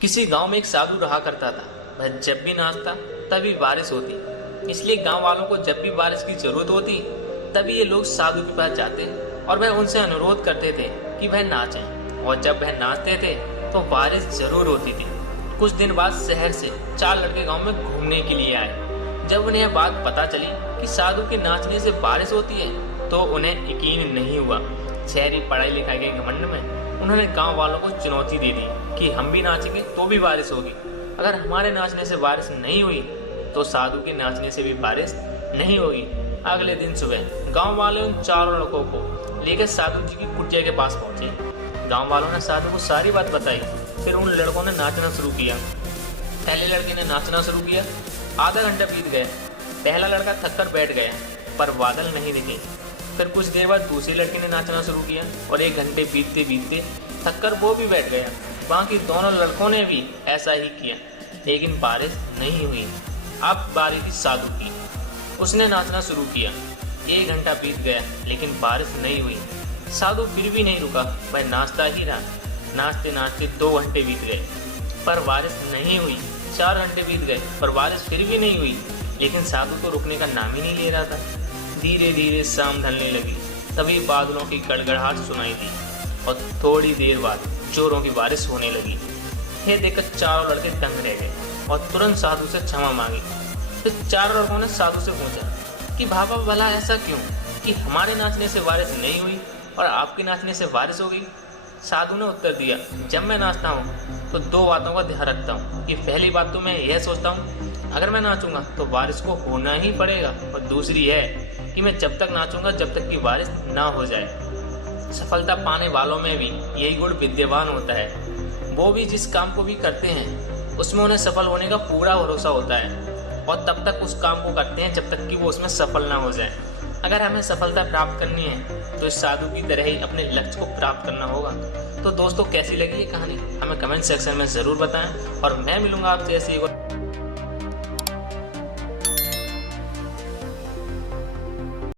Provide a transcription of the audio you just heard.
किसी गांव में एक साधु रहा करता था। वह जब भी नाचता तभी बारिश होती। इसलिए गांव वालों को जब भी बारिश की जरूरत होती तभी ये लोग साधु के पास जाते और वह उनसे अनुरोध करते थे कि वह नाचें। और जब वह नाचते थे तो बारिश जरूर होती थी। कुछ दिन बाद शहर से 4 लड़के गांव में घूमने के लिए आए। जब उन्हें यह बात पता चली कि साधु के नाचने से बारिश होती है तो उन्हें यकीन नहीं हुआ। शहरी पढ़ाई लिखाई के घमंड में उन्होंने गांव वालों को चुनौती दे दी कि हम भी नाचेंगे तो भी बारिश होगी। अगर हमारे नाचने से बारिश नहीं हुई तो साधु के नाचने से भी बारिश नहीं होगी। अगले दिन सुबह गांव वाले उन 4 लड़कों को लेकर साधु जी की कुटिया के पास पहुंचे। गांव वालों ने साधु को सारी बात बताई। फिर उन लड़कों ने नाचना शुरू किया। पहले लड़के ने नाचना शुरू किया। आधा घंटा बीत गया। पहला लड़का थक कर बैठ गया पर बादल नहीं दिखे। फिर कुछ देर बाद दूसरे लड़के ने नाचना शुरू किया और 1 घंटे बीतते बीतते थक कर वो भी बैठ गया। बाकी दोनों लड़कों ने भी ऐसा ही किया लेकिन बारिश नहीं हुई। अब बारी थी साधु की। उसने नाचना शुरू किया। 1 घंटा बीत गया लेकिन बारिश नहीं हुई। साधु फिर भी नहीं रुका, वह नाचता ही रहा। नाचते नाचते 2 घंटे बीत गए पर बारिश नहीं हुई। 4 घंटे बीत गए पर बारिश फिर भी नहीं हुई। लेकिन साधु तो रुकने का नाम ही नहीं ले रहा था। धीरे धीरे शाम ढलने लगी। तभी बादलों की गड़गड़ाहट सुनाई दी और थोड़ी देर बाद जोरों की बारिश होने लगी। यह देखकर 4 लड़के दंग रह गए और तुरंत साधु से क्षमा मांगी। फिर 4 लड़कों ने साधु से पूछा कि बाबा भला ऐसा क्यों कि हमारे नाचने से बारिश नहीं हुई और आपके नाचने से बारिश हो गई। साधु ने उत्तर दिया, जब मैं नाचता हूँ तो 2 बातों का ध्यान रखता हूँ कि पहली बात तो मैं यह सोचता हूँ अगर मैं नाचूंगा तो बारिश को होना ही पड़ेगा, और दूसरी है कि मैं जब तक नाचूंगा जब तक कि बारिश ना हो जाए। सफलता पाने वालों में भी यही गुण विद्यमान होता है। वो भी जिस काम को भी करते हैं उसमें उन्हें सफल होने का पूरा भरोसा होता है और तब तक उस काम को करते हैं जब तक कि वो उसमें सफल ना हो जाए। अगर हमें सफलता प्राप्त करनी है तो इस साधु की तरह ही अपने लक्ष्य को प्राप्त करना होगा। तो दोस्तों, कैसी लगी ये कहानी हमें कमेंट सेक्शन में ज़रूर बताएं और मैं मिलूंगा आपसे ऐसी